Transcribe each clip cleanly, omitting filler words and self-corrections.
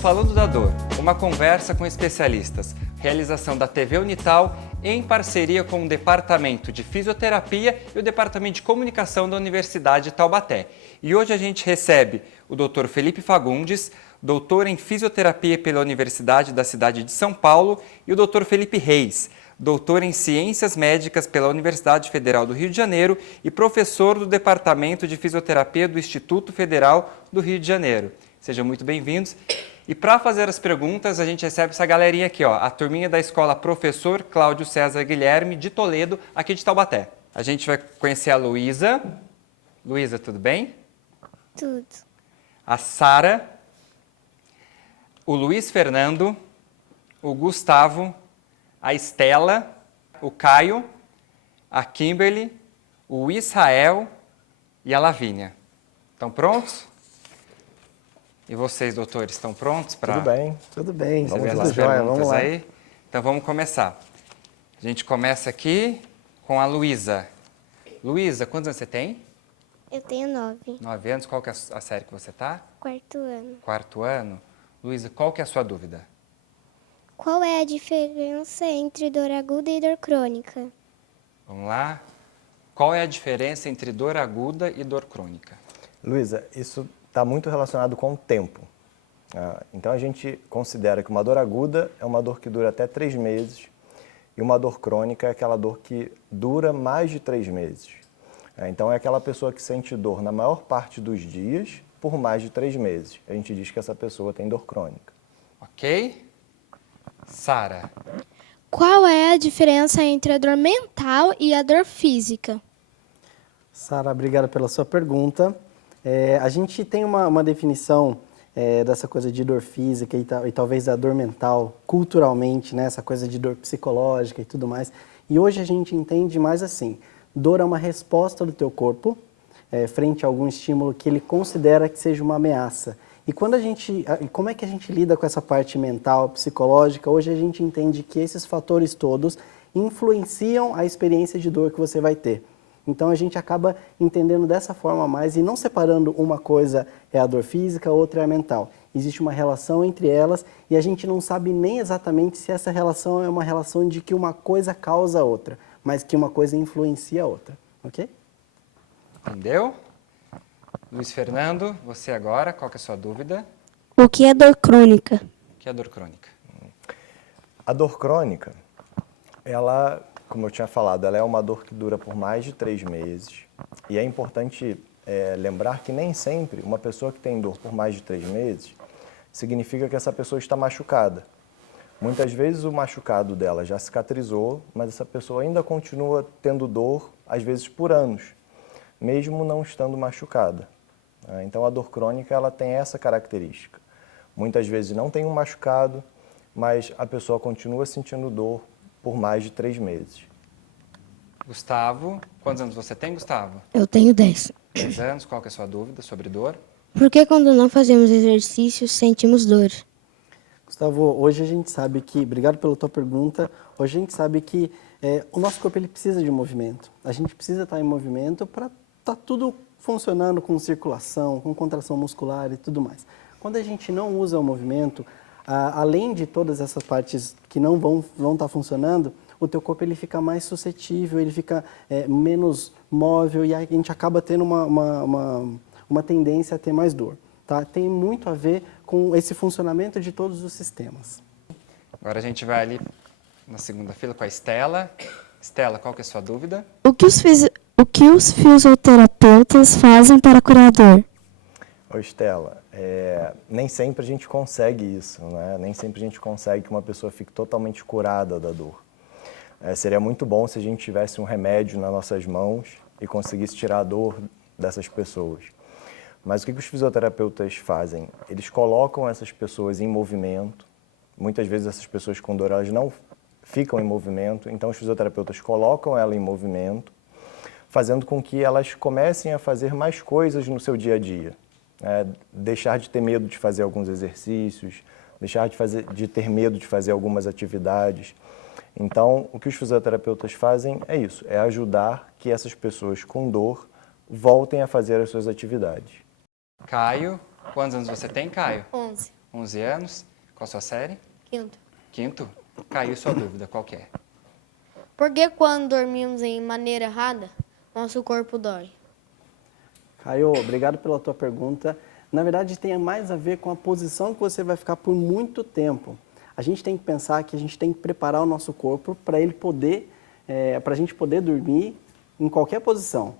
Falando da Dor, uma conversa com especialistas. Realização da TV Unital em parceria com o Departamento de Fisioterapia e o Departamento de Comunicação da Universidade de Taubaté. E hoje a gente recebe o Dr. Felipe Fagundes, doutor em Fisioterapia pela Universidade da Cidade de São Paulo, e o Dr. Felipe Reis, doutor em Ciências Médicas pela Universidade Federal do Rio de Janeiro e professor do Departamento de Fisioterapia do Instituto Federal do Rio de Janeiro. Sejam muito bem-vindos. E para fazer as perguntas, a gente recebe essa galerinha aqui, ó, a turminha da escola Professor Cláudio César Guilherme de Toledo, aqui de Taubaté. A gente vai conhecer a Luísa. Luísa, tudo bem? Tudo. A Sara, o Luiz Fernando, o Gustavo, a Estela, o Caio, a Kimberly, o Israel e a Lavínia. Estão prontos? E vocês, doutores, estão prontos para... Tudo bem. Vamos lá, vamos lá. Aí? Então vamos começar. A gente começa aqui com a Luísa. Luísa, quantos anos você tem? Eu tenho 9. 9 anos. Qual que é a série que você está? Quarto ano. Quarto ano. Luísa, qual que é a sua dúvida? Qual é a diferença entre dor aguda e dor crônica? Vamos lá. Qual é a diferença entre dor aguda e dor crônica? Luísa, isso está muito relacionado com o tempo. Então a gente considera que uma dor aguda é uma dor que dura até 3 meses e uma dor crônica é aquela dor que dura mais de 3 meses. Então é aquela pessoa que sente dor na maior parte dos dias por mais de 3 meses. A gente diz que essa pessoa tem dor crônica. Ok? Sara. Qual é a diferença entre a dor mental e a dor física? Sara, obrigado pela sua pergunta. A gente tem uma definição dessa coisa de dor física e talvez da dor mental, culturalmente, né? Essa coisa de dor psicológica e tudo mais. E hoje a gente entende mais assim, dor é uma resposta do teu corpo frente a algum estímulo que ele considera que seja uma ameaça. E como é que a gente lida com essa parte mental, psicológica? Hoje a gente entende que esses fatores todos influenciam a experiência de dor que você vai ter. Então a gente acaba entendendo dessa forma mais e não separando uma coisa é a dor física, a outra é a mental. Existe uma relação entre elas e a gente não sabe nem exatamente se essa relação é uma relação de que uma coisa causa a outra, mas que uma coisa influencia a outra, ok? Entendeu? Luiz Fernando, você agora, qual que é a sua dúvida? O que é dor crônica? O que é dor crônica? A dor crônica, ela, como eu tinha falado, ela é uma dor que dura por mais de 3 meses. E é importante lembrar que nem sempre uma pessoa que tem dor por mais de 3 meses significa que essa pessoa está machucada. Muitas vezes o machucado dela já cicatrizou, mas essa pessoa ainda continua tendo dor, às vezes por anos, mesmo não estando machucada. Então a dor crônica ela tem essa característica. Muitas vezes não tem um machucado, mas a pessoa continua sentindo dor por mais de 3 meses. Gustavo, quantos anos você tem, Gustavo? Eu tenho 10. 10 anos, qual que é a sua dúvida sobre dor? Por que quando não fazemos exercícios sentimos dor? Gustavo, hoje a gente sabe que, obrigado pela tua pergunta, hoje a gente sabe que o nosso corpo ele precisa de movimento. A gente precisa estar em movimento para estar tudo funcionando com circulação, com contração muscular e tudo mais. Quando a gente não usa o movimento, além de todas essas partes que não vão estar funcionando, o teu corpo ele fica mais suscetível, ele fica menos móvel e a gente acaba tendo uma tendência a ter mais dor. Tá? Tem muito a ver com esse funcionamento de todos os sistemas. Agora a gente vai ali na segunda fila com a Estela. Estela, qual que é a sua dúvida? O que os fisioterapeutas fazem para curar a dor? Ô Estela, nem sempre a gente consegue isso, né? Nem sempre a gente consegue que uma pessoa fique totalmente curada da dor. Seria muito bom se a gente tivesse um remédio nas nossas mãos e conseguisse tirar a dor dessas pessoas. Mas o que os fisioterapeutas fazem? Eles colocam essas pessoas em movimento. Muitas vezes essas pessoas com dor elas não ficam em movimento, então os fisioterapeutas colocam ela em movimento, fazendo com que elas comecem a fazer mais coisas no seu dia a dia. Deixar de ter medo de fazer alguns exercícios, deixar de ter medo de fazer algumas atividades. Então, o que os fisioterapeutas fazem é isso, é ajudar que essas pessoas com dor voltem a fazer as suas atividades. Caio, quantos anos você tem, Caio? 11. 11 anos. Qual a sua série? Quinto. Quinto. Caiu sua dúvida, qual que é? Por que quando dormimos em maneira errada, nosso corpo dói? Caio, obrigado pela tua pergunta. Na verdade, tem mais a ver com a posição que você vai ficar por muito tempo. A gente tem que pensar que a gente tem que preparar o nosso corpo para ele poder, para a gente poder dormir em qualquer posição.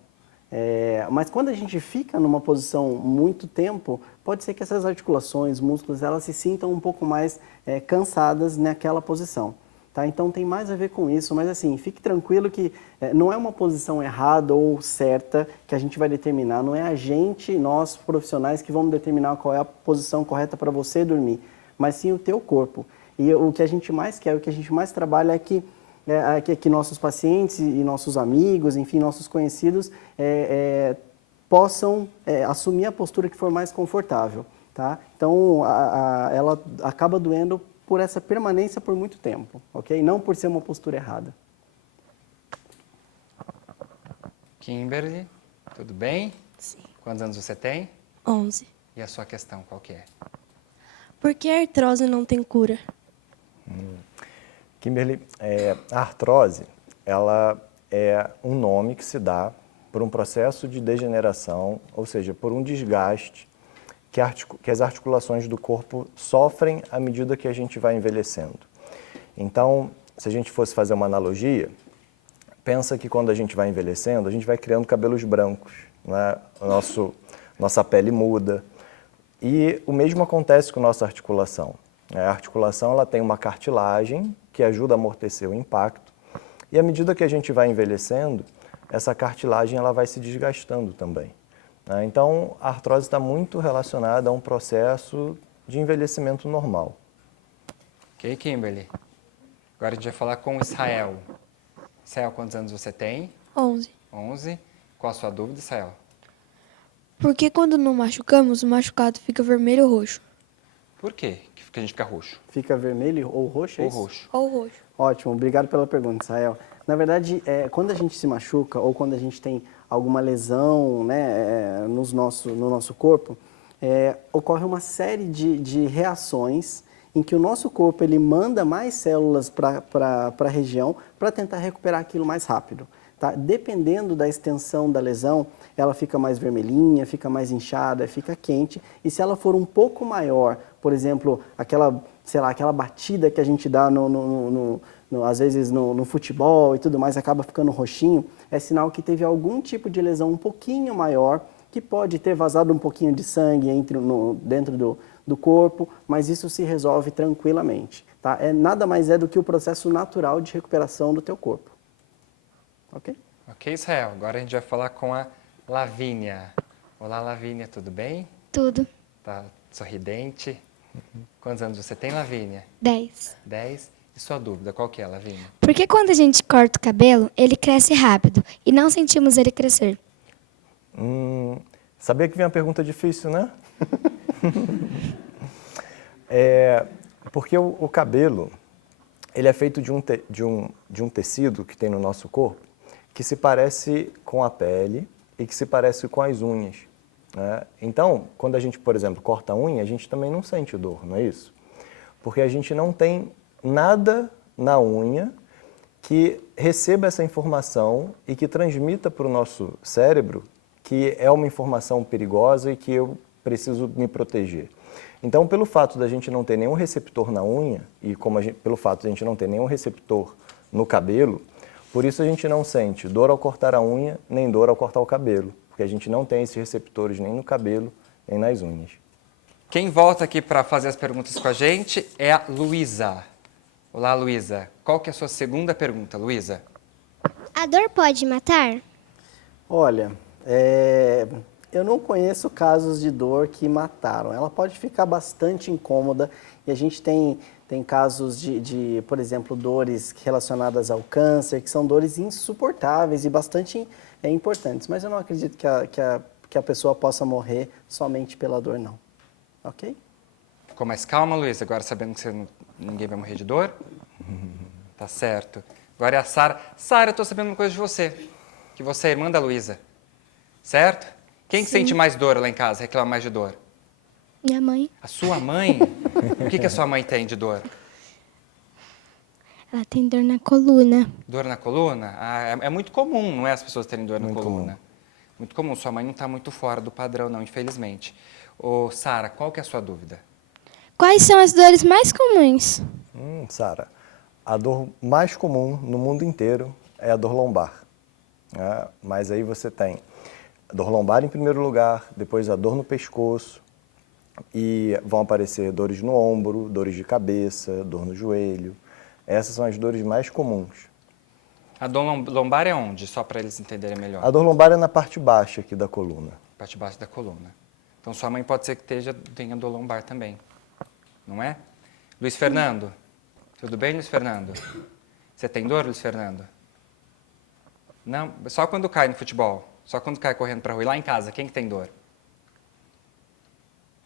Mas quando a gente fica numa posição muito tempo, pode ser que essas articulações, músculos, elas se sintam um pouco mais cansadas naquela posição. Tá? Então tem mais a ver com isso, mas assim, fique tranquilo que não é uma posição errada ou certa que a gente vai determinar, não é a gente, nós profissionais, que vamos determinar qual é a posição correta para você dormir, mas sim o teu corpo. E o que a gente mais quer, o que a gente mais trabalha é que nossos pacientes e nossos amigos, enfim, nossos conhecidos possam assumir a postura que for mais confortável. Tá? Então, ela acaba doendo por essa permanência por muito tempo, ok? Não por ser uma postura errada. Kimberly, tudo bem? Sim. Quantos anos você tem? 11. E a sua questão, qual que é? Por que a artrose não tem cura? Kimberly, a artrose, ela é um nome que se dá por um processo de degeneração, ou seja, por um desgaste que as articulações do corpo sofrem à medida que a gente vai envelhecendo. Então, se a gente fosse fazer uma analogia, pensa que quando a gente vai envelhecendo, a gente vai criando cabelos brancos, né? Nossa pele muda. E o mesmo acontece com nossa articulação. A articulação ela tem uma cartilagem que ajuda a amortecer o impacto. E à medida que a gente vai envelhecendo, essa cartilagem ela vai se desgastando também. Então, a artrose está muito relacionada a um processo de envelhecimento normal. Ok, Kimberly. Agora a gente vai falar com o Israel. Israel, quantos anos você tem? 11. 11. Qual a sua dúvida, Israel? Por que quando nos machucamos, o machucado fica vermelho ou roxo? Por quê que a gente fica roxo? Fica vermelho ou roxo? É Ou isso? roxo? Ou roxo. Ótimo, obrigado pela pergunta, Israel. Na verdade, quando a gente se machuca ou quando a gente tem alguma lesão, né, no nosso corpo, ocorre uma série de reações em que o nosso corpo ele manda mais células para a região para tentar recuperar aquilo mais rápido. Tá? Dependendo da extensão da lesão, ela fica mais vermelhinha, fica mais inchada, fica quente. E se ela for um pouco maior, por exemplo, aquela batida que a gente dá às vezes no futebol e tudo mais, acaba ficando roxinho, é sinal que teve algum tipo de lesão um pouquinho maior, que pode ter vazado um pouquinho de sangue dentro do corpo, mas isso se resolve tranquilamente. Tá? Nada mais é do que o processo natural de recuperação do teu corpo. Ok? Ok, Israel. Agora a gente vai falar com a Lavínia. Olá, Lavínia, tudo bem? Tudo. Tá sorridente? Quantos anos você tem, Lavínia? 10. 10. E sua dúvida, qual que é, Lavínia? Por que quando a gente corta o cabelo, ele cresce rápido e não sentimos ele crescer? Sabia que vinha uma pergunta difícil, né? Porque o cabelo, ele é feito de um tecido que tem no nosso corpo que se parece com a pele e que se parece com as unhas. Né? Então, quando a gente, por exemplo, corta a unha, a gente também não sente dor, não é isso? Porque a gente não tem nada na unha que receba essa informação e que transmita para o nosso cérebro que é uma informação perigosa e que eu preciso me proteger. Então, pelo fato da gente não ter nenhum receptor na unha e pelo fato de a gente não ter nenhum receptor no cabelo, por isso a gente não sente dor ao cortar a unha, nem dor ao cortar o cabelo, porque a gente não tem esses receptores nem no cabelo, nem nas unhas. Quem volta aqui para fazer as perguntas com a gente é a Luísa. Olá, Luísa. Qual que é a sua segunda pergunta, Luísa? A dor pode matar? Olha, eu não conheço casos de dor que mataram. Ela pode ficar bastante incômoda e a gente tem casos por exemplo, dores relacionadas ao câncer, que são dores insuportáveis e bastante importantes. Mas eu não acredito que a pessoa possa morrer somente pela dor, não. Ok? Ficou mais calma, Luísa? Agora sabendo que ninguém vai morrer de dor? Tá certo. Agora é a Sara. Sara, eu tô sabendo uma coisa de você. Que você é irmã da Luísa. Certo? Quem que sente mais dor lá em casa, reclama mais de dor? Minha mãe. A sua mãe? O que a sua mãe tem de dor? Ela tem dor na coluna. Dor na coluna? Ah, é muito comum, não é, as pessoas terem dor na Muito coluna? comum. Muito comum. Sua mãe não está muito fora do padrão, não, infelizmente. Ô, Sara, qual que é a sua dúvida? Quais são as dores mais comuns? Sara, a dor mais comum no mundo inteiro é a dor lombar, né? Mas aí você tem a dor lombar em primeiro lugar, depois a dor no pescoço e vão aparecer dores no ombro, dores de cabeça, dor no joelho. Essas são as dores mais comuns. A dor lombar é onde? Só para eles entenderem melhor. A dor lombar é na parte baixa aqui da coluna. Parte de baixo da coluna. Então, sua mãe pode ser que tenha dor lombar também, não é? Luiz Fernando, tudo bem, Luiz Fernando? Você tem dor, Luiz Fernando? Não? Só quando cai no futebol? Só quando cai correndo para rua? E lá em casa, quem que tem dor?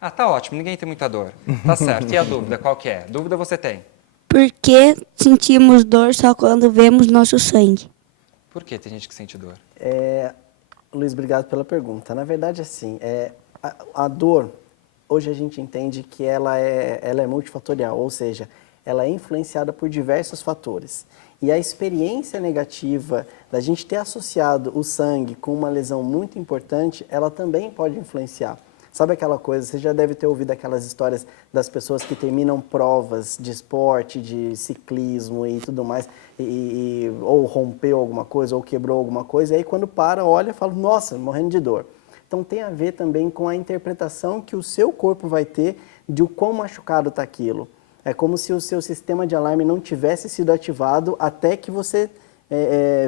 Ah, tá ótimo, ninguém tem muita dor. Tá certo. E a dúvida, qual que é? Dúvida você tem? Por que sentimos dor só quando vemos nosso sangue? Por que tem gente que sente dor? Luiz, obrigado pela pergunta. Na verdade, assim, a dor, hoje a gente entende que ela é multifatorial, ou seja, ela é influenciada por diversos fatores. E a experiência negativa da gente ter associado o sangue com uma lesão muito importante, ela também pode influenciar. Sabe aquela coisa, você já deve ter ouvido aquelas histórias das pessoas que terminam provas de esporte, de ciclismo e tudo mais, ou rompeu alguma coisa, ou quebrou alguma coisa, e aí quando para, olha e fala, nossa, morrendo de dor. Então tem a ver também com a interpretação que o seu corpo vai ter de o quão machucado está aquilo. É como se o seu sistema de alarme não tivesse sido ativado até que você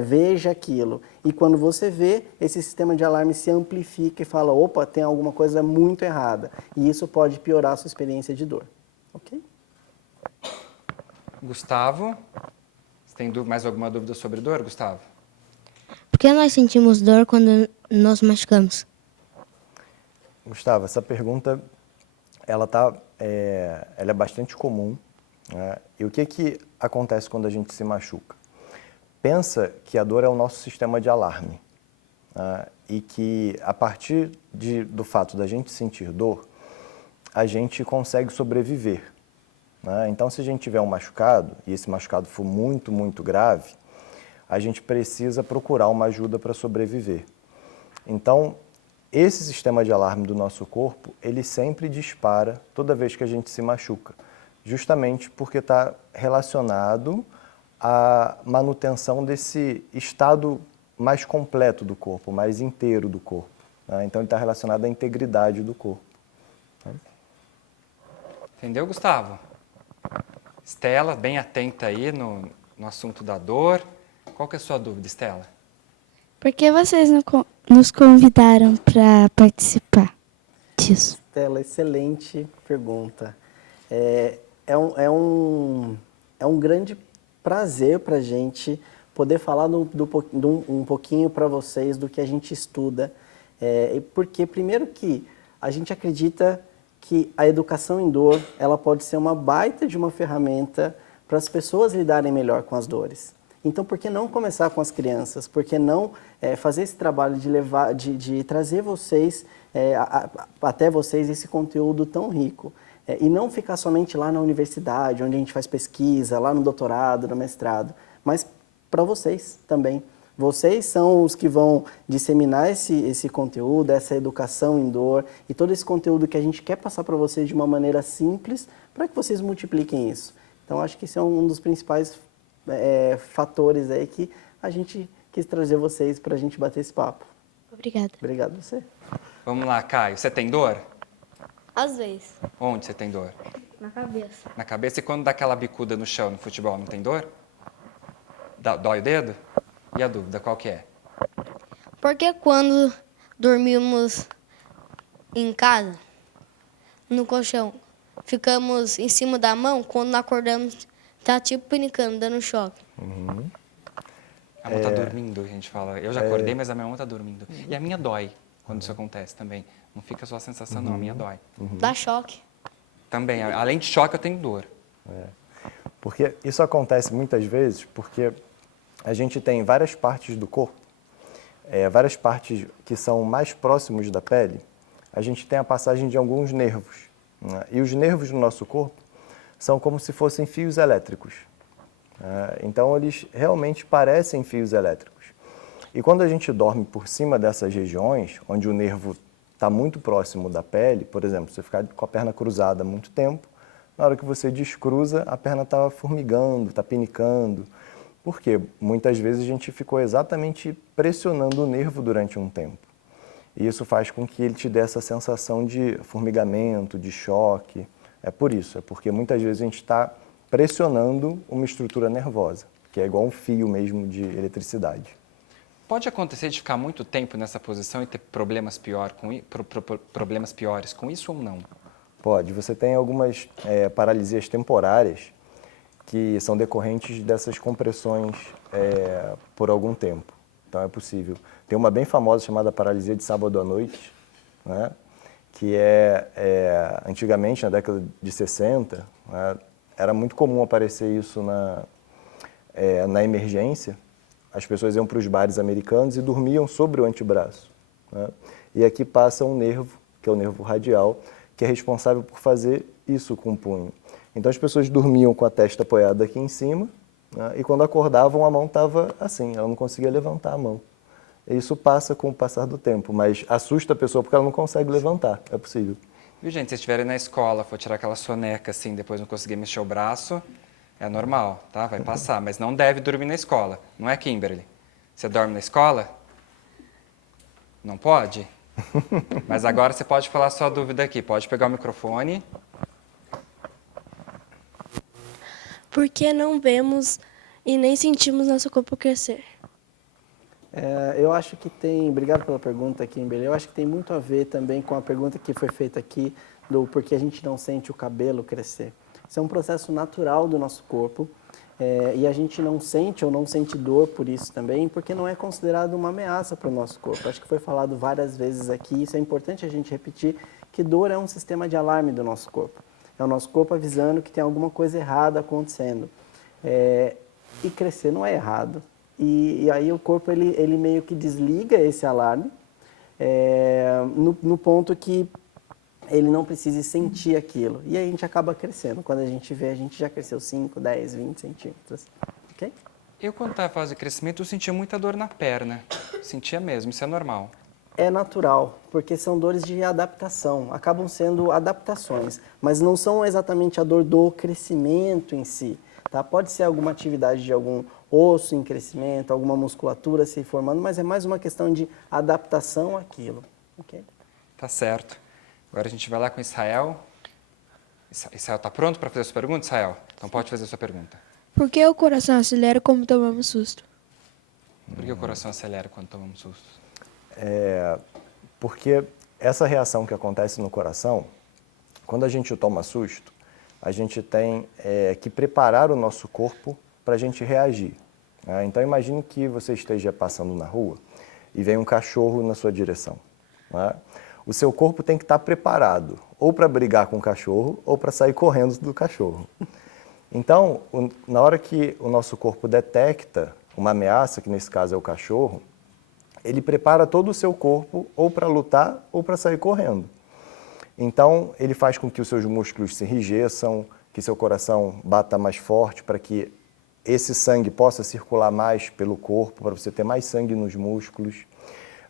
veja aquilo. E quando você vê, esse sistema de alarme se amplifica e fala, opa, tem alguma coisa muito errada. E isso pode piorar a sua experiência de dor. Ok? Gustavo, você tem mais alguma dúvida sobre dor, Gustavo? Por que nós sentimos dor quando nos machucamos? Gustavo, essa pergunta ela é bastante comum, né? E o que acontece quando a gente se machuca? Pensa que a dor é o nosso sistema de alarme, né? E que a partir do fato da gente sentir dor, a gente consegue sobreviver, né? Então, se a gente tiver um machucado, e esse machucado for muito, muito grave, a gente precisa procurar uma ajuda para sobreviver. Então, esse sistema de alarme do nosso corpo, ele sempre dispara toda vez que a gente se machuca, justamente porque está relacionado à manutenção desse estado mais completo do corpo, mais inteiro do corpo, né? Então, ele está relacionado à integridade do corpo. Entendeu, Gustavo? Estela, bem atenta aí no assunto da dor. Qual que é a sua dúvida, Estela? Por que vocês nos convidaram para participar disso? Estela, excelente pergunta. É um grande prazer para a gente poder falar um pouquinho para vocês do que a gente estuda. Porque, primeiro que a gente acredita que a educação em dor ela pode ser uma baita de uma ferramenta para as pessoas lidarem melhor com as dores. Então, por que não começar com as crianças? Por que não fazer esse trabalho de trazer vocês, até vocês, esse conteúdo tão rico? E não ficar somente lá na universidade, onde a gente faz pesquisa, lá no doutorado, no mestrado, mas para vocês também. Vocês são os que vão disseminar esse conteúdo, essa educação em dor e todo esse conteúdo que a gente quer passar para vocês de uma maneira simples para que vocês multipliquem isso. Então, acho que esse é um dos principais fatores aí que a gente quis trazer vocês para a gente bater esse papo. Obrigada. Obrigado a você. Vamos lá, Caio. Você tem dor? Às vezes. Onde você tem dor? Na cabeça. Na cabeça? E quando dá aquela bicuda no chão no futebol, não tem dor? Dói o dedo? E a dúvida, qual que é? Porque quando dormimos em casa, no colchão, ficamos em cima da mão, quando acordamos, tá tipo pinicando, dando choque. A mão tá dormindo, a gente fala. Eu já acordei, mas a minha mão tá dormindo. E a minha dói quando isso acontece também. Não fica só a sensação, não. A minha dói. Dá choque. Também. Além de choque, eu tenho dor. Porque isso acontece muitas vezes porque a gente tem várias partes do corpo, várias partes que são mais próximos da pele, a gente tem a passagem de alguns nervos, né? E os nervos do nosso corpo são como se fossem fios elétricos. Então, eles realmente parecem fios elétricos. E quando a gente dorme por cima dessas regiões, onde o nervo está muito próximo da pele, por exemplo, você ficar com a perna cruzada há muito tempo, na hora que você descruza, a perna está formigando, está pinicando. Por quê? Muitas vezes a gente ficou exatamente pressionando o nervo durante um tempo. E isso faz com que ele te dê essa sensação de formigamento, de choque. É por isso, é porque muitas vezes a gente está pressionando uma estrutura nervosa, que é igual um fio mesmo de eletricidade. Pode acontecer de ficar muito tempo nessa posição e ter problemas piores com isso ou não? Pode. Você tem algumas paralisias temporárias que são decorrentes dessas compressões por algum tempo. Então é possível. Tem uma bem famosa chamada paralisia de sábado à noite, né? Que antigamente, na década de 60, né, era muito comum aparecer isso na emergência. As pessoas iam para os bares americanos e dormiam sobre o antebraço, né? E aqui passa um nervo, que é o nervo radial, que é responsável por fazer isso com o punho. Então as pessoas dormiam com a testa apoiada aqui em cima, né? E quando acordavam a mão estava assim, ela não conseguia levantar a mão. E isso passa com o passar do tempo, mas assusta a pessoa porque ela não consegue levantar, é possível. Viu, gente, se estiverem na escola, for tirar aquela soneca assim, depois não conseguir mexer o braço, é normal, tá? Vai passar, mas não deve dormir na escola, não é, Kimberly? Você dorme na escola? Não pode? Mas agora você pode falar a sua dúvida aqui, pode pegar o microfone. Por que não vemos e nem sentimos nosso corpo crescer? Eu acho que tem, obrigado pela pergunta, Kimberly, eu acho que tem muito a ver também com a pergunta que foi feita aqui, do porquê a gente não sente o cabelo crescer. Isso é um processo natural do nosso corpo, e a gente não sente ou não sente dor por isso também, porque não é considerado uma ameaça para o nosso corpo. Acho que foi falado várias vezes aqui, isso é importante a gente repetir, que dor é um sistema de alarme do nosso corpo. É o nosso corpo avisando que tem alguma coisa errada acontecendo. E crescer não é errado. E aí o corpo ele meio que desliga esse alarme no ponto que ele não precisa sentir aquilo. E aí a gente acaba crescendo. Quando a gente vê, a gente já cresceu 5, 10, 20 centímetros. Ok? Eu, quando estava em fase de crescimento, eu sentia muita dor na perna. Sentia mesmo, isso é normal. É natural, porque são dores de adaptação, acabam sendo adaptações, mas não são exatamente a dor do crescimento em si. Tá? Pode ser alguma atividade de algum osso em crescimento, alguma musculatura se formando, mas é mais uma questão de adaptação àquilo. Okay? Tá certo. Agora a gente vai lá com Israel. Israel, tá pronto para fazer a sua pergunta, Israel? Então pode fazer a sua pergunta. Por que o coração acelera quando tomamos susto? Por que o coração acelera quando tomamos susto? Porque essa reação que acontece no coração, quando a gente toma susto, a gente tem que preparar o nosso corpo para a gente reagir. Né? Então imagine que você esteja passando na rua e vem um cachorro na sua direção. Né? O seu corpo tem que estar preparado ou para brigar com o cachorro ou para sair correndo do cachorro. Então, na hora que o nosso corpo detecta uma ameaça, que nesse caso é o cachorro, ele prepara todo o seu corpo ou para lutar ou para sair correndo. Então, ele faz com que os seus músculos se enrijeçam, que seu coração bata mais forte para que esse sangue possa circular mais pelo corpo, para você ter mais sangue nos músculos.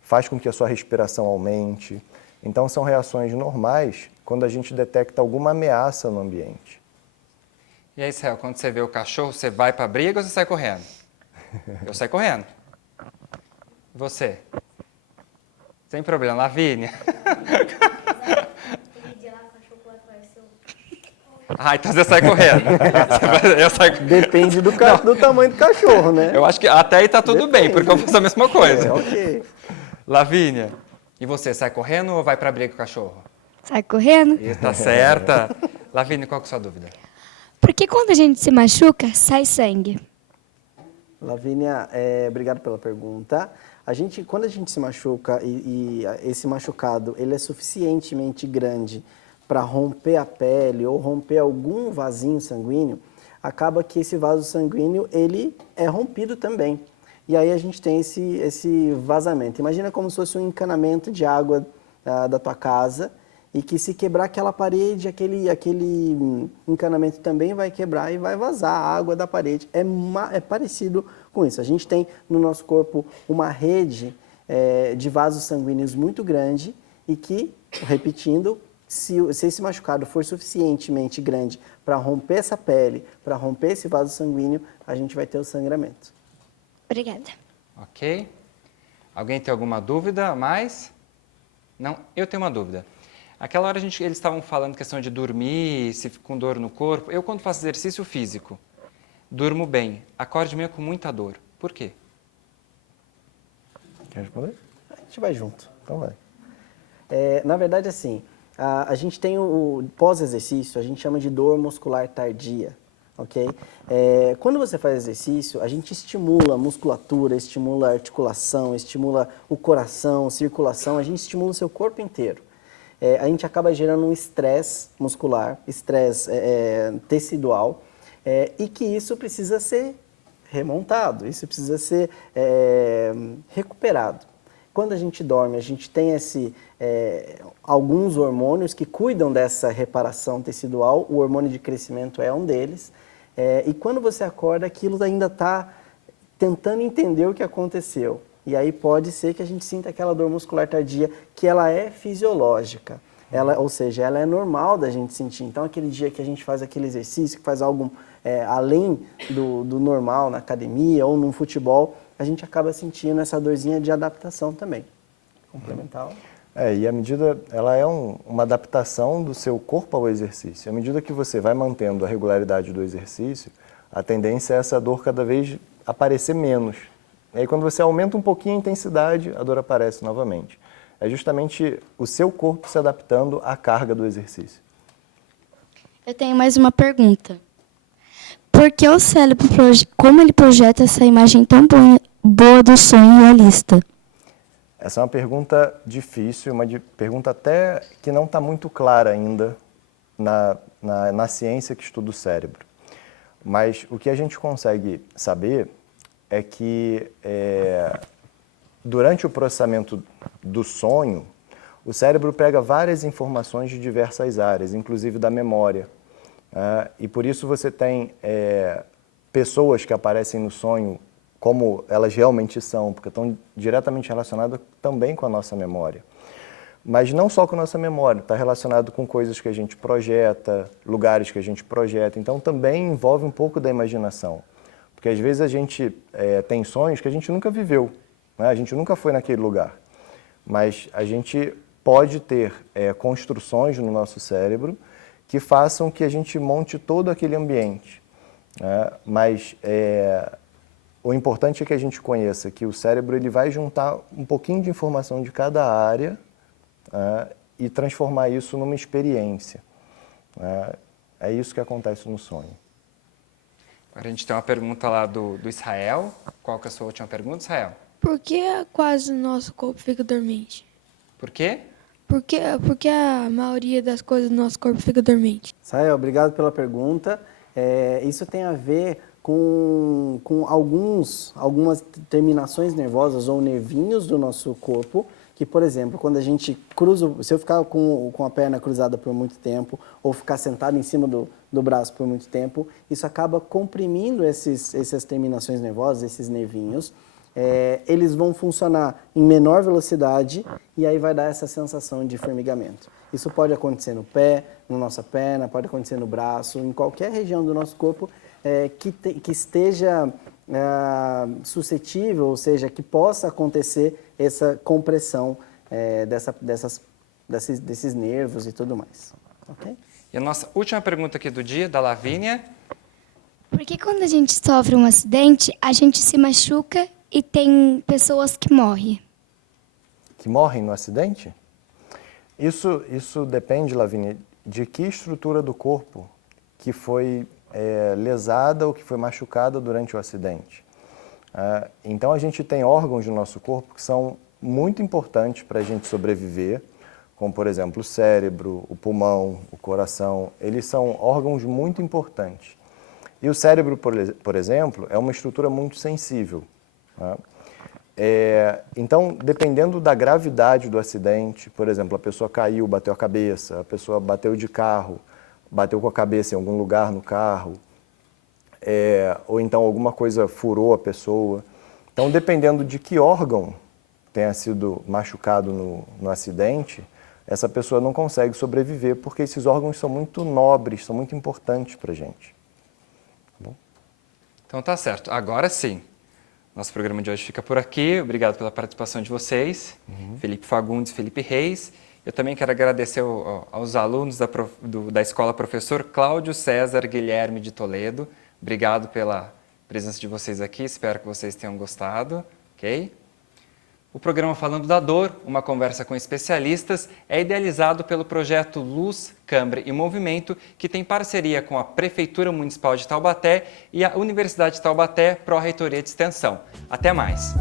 Faz com que a sua respiração aumente. Então, são reações normais quando a gente detecta alguma ameaça no ambiente. E aí, Israel, quando você vê o cachorro, você vai para a briga ou você sai correndo? Eu saio correndo. Você? Sem problema, Lavínia. Ah, então você sai correndo. Depende do tamanho do cachorro, né? Eu acho que até aí tá tudo bem, porque eu faço a mesma coisa. Ok. Lavínia, e você, sai correndo ou vai pra briga com o cachorro? Sai correndo. E tá certa. Lavínia, qual que é a sua dúvida? Por que quando a gente se machuca, sai sangue? Lavínia, obrigado pela pergunta. Quando a gente se machuca e esse machucado ele é suficientemente grande para romper a pele ou romper algum vasinho sanguíneo, acaba que esse vaso sanguíneo ele é rompido também. E aí a gente tem esse vazamento. Imagina como se fosse um encanamento de água da tua casa e que se quebrar aquela parede, aquele encanamento também vai quebrar e vai vazar a água da parede. É parecido com isso. A gente tem no nosso corpo uma rede de vasos sanguíneos muito grande e que, repetindo, se esse machucado for suficientemente grande para romper essa pele, para romper esse vaso sanguíneo, a gente vai ter o sangramento. Obrigada. Ok. Alguém tem alguma dúvida a mais? Não? Eu tenho uma dúvida. Aquela hora eles estavam falando questão de dormir, se com dor no corpo. Eu, quando faço exercício físico, durmo bem. Acordo de manhã com muita dor. Por quê? Quer responder? A gente vai junto. Então vai. Na verdade, assim, a gente tem o pós-exercício, a gente chama de dor muscular tardia, ok? Quando você faz exercício, a gente estimula a musculatura, estimula a articulação, estimula o coração, circulação, a gente estimula o seu corpo inteiro. A gente acaba gerando um estresse muscular, estresse tecidual, e que isso precisa ser remontado, isso precisa ser recuperado. Quando a gente dorme, a gente tem alguns hormônios que cuidam dessa reparação tecidual, o hormônio de crescimento é um deles, e quando você acorda, aquilo ainda está tentando entender o que aconteceu. E aí pode ser que a gente sinta aquela dor muscular tardia, que ela é fisiológica, ou seja, ela é normal da gente sentir. Então, aquele dia que a gente faz aquele exercício, que faz algo além do normal na academia ou no futebol, a gente acaba sentindo essa dorzinha de adaptação também. Complementar. E a medida, ela é uma adaptação do seu corpo ao exercício. À medida que você vai mantendo a regularidade do exercício, a tendência é essa dor cada vez aparecer menos. E aí, quando você aumenta um pouquinho a intensidade, a dor aparece novamente. É justamente o seu corpo se adaptando à carga do exercício. Eu tenho mais uma pergunta. Por que o cérebro, como ele projeta essa imagem tão boa do sonho realista? Essa é uma pergunta difícil, uma pergunta até que não está muito clara ainda na ciência que estuda o cérebro. Mas o que a gente consegue saber é que durante o processamento do sonho, o cérebro pega várias informações de diversas áreas, inclusive da memória. E por isso você tem pessoas que aparecem no sonho como elas realmente são, porque estão diretamente relacionadas também com a nossa memória. Mas não só com a nossa memória, está relacionado com coisas que a gente projeta, lugares que a gente projeta, então também envolve um pouco da imaginação. Porque às vezes a gente tem sonhos que a gente nunca viveu, né? A gente nunca foi naquele lugar, mas a gente pode ter construções no nosso cérebro que façam que a gente monte todo aquele ambiente, né? Mas o importante é que a gente conheça que o cérebro ele vai juntar um pouquinho de informação de cada área e transformar isso numa experiência. É isso que acontece no sonho. Agora a gente tem uma pergunta lá do Israel. Qual que é a sua última pergunta, Israel? Por que quase o nosso corpo fica dormente? Por quê? Por que a maioria das coisas do nosso corpo fica dormente? Sael, obrigado pela pergunta. Isso tem a ver com algumas terminações nervosas ou nervinhos do nosso corpo, que, por exemplo, quando a gente cruza, se eu ficar com a perna cruzada por muito tempo, ou ficar sentado em cima do braço por muito tempo, isso acaba comprimindo essas terminações nervosas, esses nervinhos. Eles vão funcionar em menor velocidade e aí vai dar essa sensação de formigamento. Isso pode acontecer no pé, na nossa perna, pode acontecer no braço, em qualquer região do nosso corpo que esteja suscetível, ou seja, que possa acontecer essa compressão desses nervos e tudo mais. Okay? E a nossa última pergunta aqui do dia, da Lavínia. Por que quando a gente sofre um acidente, a gente se machuca e tem pessoas que morrem? Que morrem no acidente? Isso depende, Lavínia, de que estrutura do corpo que foi lesada ou que foi machucada durante o acidente. Então, a gente tem órgãos do nosso corpo que são muito importantes para a gente sobreviver, como, por exemplo, o cérebro, o pulmão, o coração. Eles são órgãos muito importantes. E o cérebro, por exemplo, é uma estrutura muito sensível. Então, dependendo da gravidade do acidente, por exemplo, a pessoa caiu, bateu a cabeça, a pessoa bateu de carro, bateu com a cabeça em algum lugar no carro, ou então alguma coisa furou a pessoa. Então, dependendo de que órgão tenha sido machucado no acidente, essa pessoa não consegue sobreviver, porque esses órgãos são muito nobres, são muito importantes para a gente. Tá bom? Então tá certo. Agora sim. Nosso programa de hoje fica por aqui. Obrigado pela participação de vocês, Felipe Fagundes e Felipe Reis. Eu também quero agradecer aos alunos da Escola Professor Cláudio César Guilherme de Toledo. Obrigado pela presença de vocês aqui, espero que vocês tenham gostado, ok? O programa Falando da Dor, uma conversa com especialistas, é idealizado pelo projeto Luz, Câmara e Movimento, que tem parceria com a Prefeitura Municipal de Taubaté e a Universidade de Taubaté, Pró-Reitoria de Extensão. Até mais!